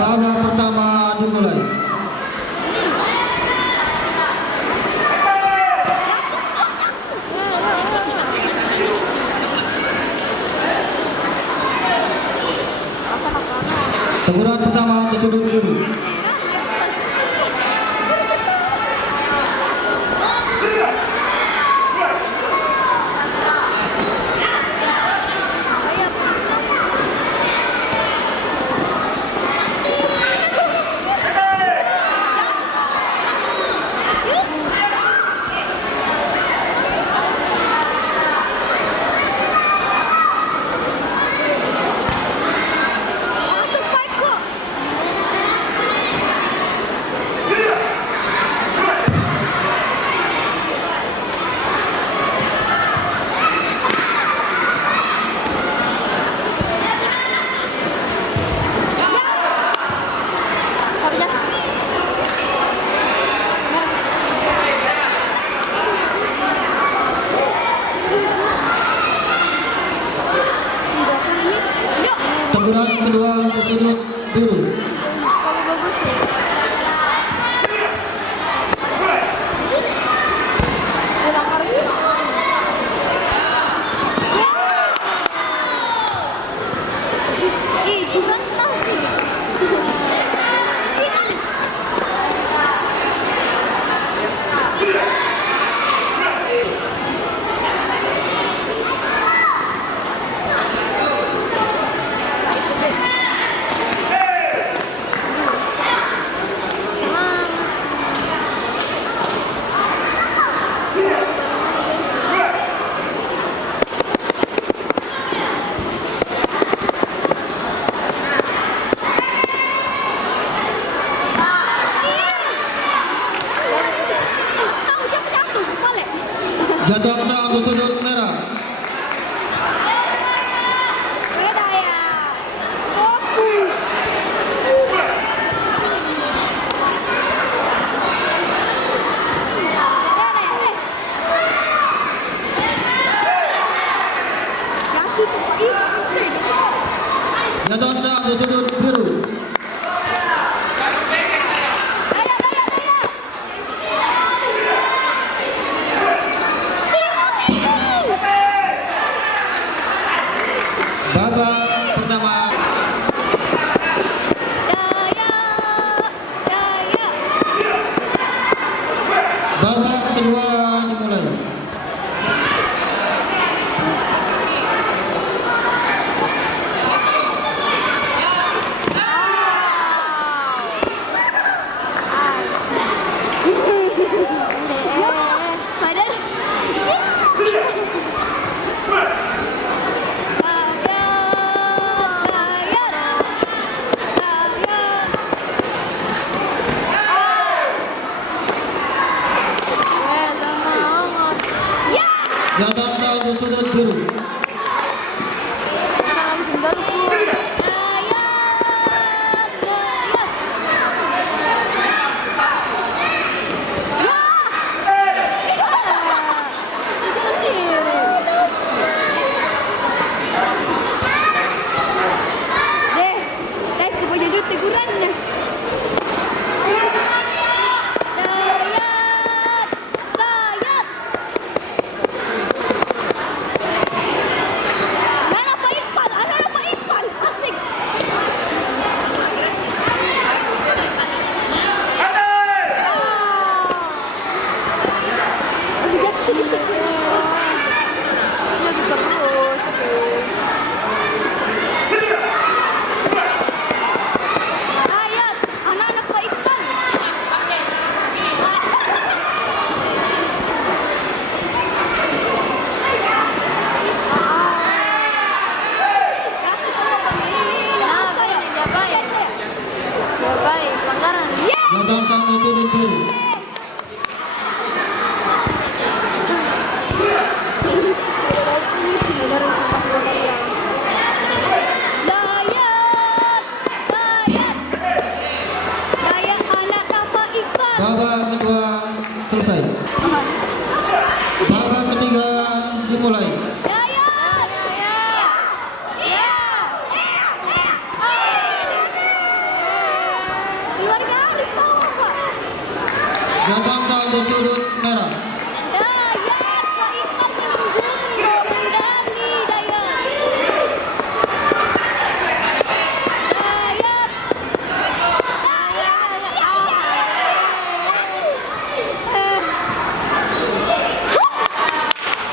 Babak pertama dimulai. Teguran pertama untuk sudut biru. Teguran kedua untuk sudut biru. Jatuh sah untuk sudut merah. Beda ya. Fokus. Jatuh sah untuk sudut biru. Babak pertama. Babak kedua dimulai. Jatuh sah untuk sudut biru. Jatuh sah untuk sudut biru. Babak kedua selesai. Babak ketiga dimulai. Keluar garis bawah, Pak. Jatang saldo sudut merah. Dayat, Pak Iqbal menunjuk medali Dayat.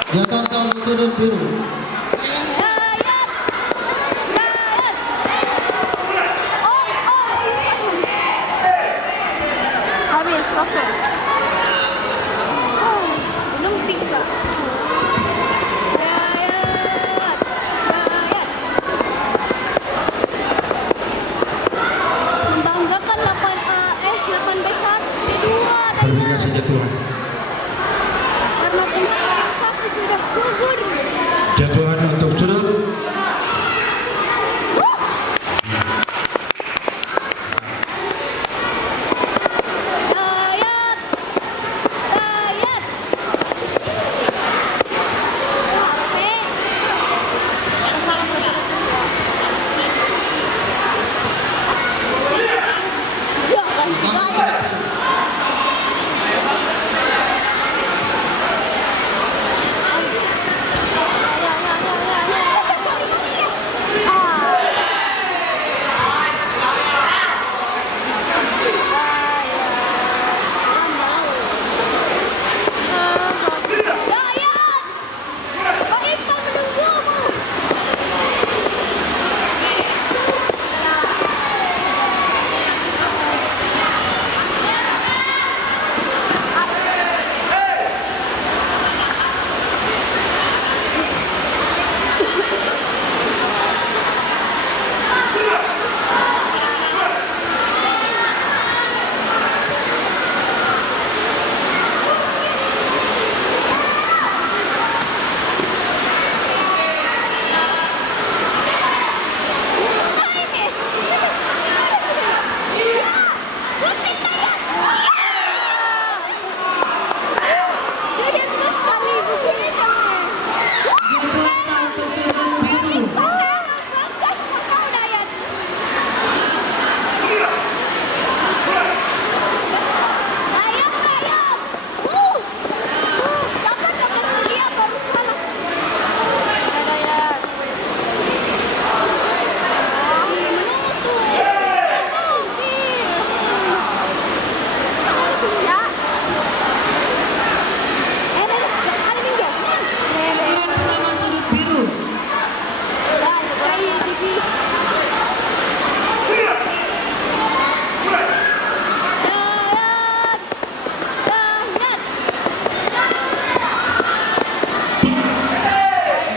Jatang saldo sudut biru. Habis, oke. Belum tiga. Dayat. Membanggakan 8 besar kedua Perbaikan saja Tuhan. karena pencarian satu sudah gugur. Jatuhan untuk sudut. Dayat. Jatuhan saldo sudut biru. Pukulan pertama sudut biru.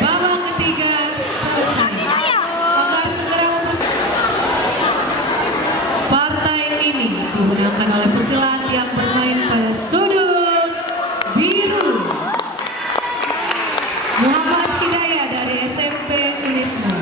Babak ketiga selesai. Agar segera memutuskan. Partai ini dimenangkan oleh pesilat yang bermain pada sudut biru. Muhammad Hidayah dari SMP Unisma.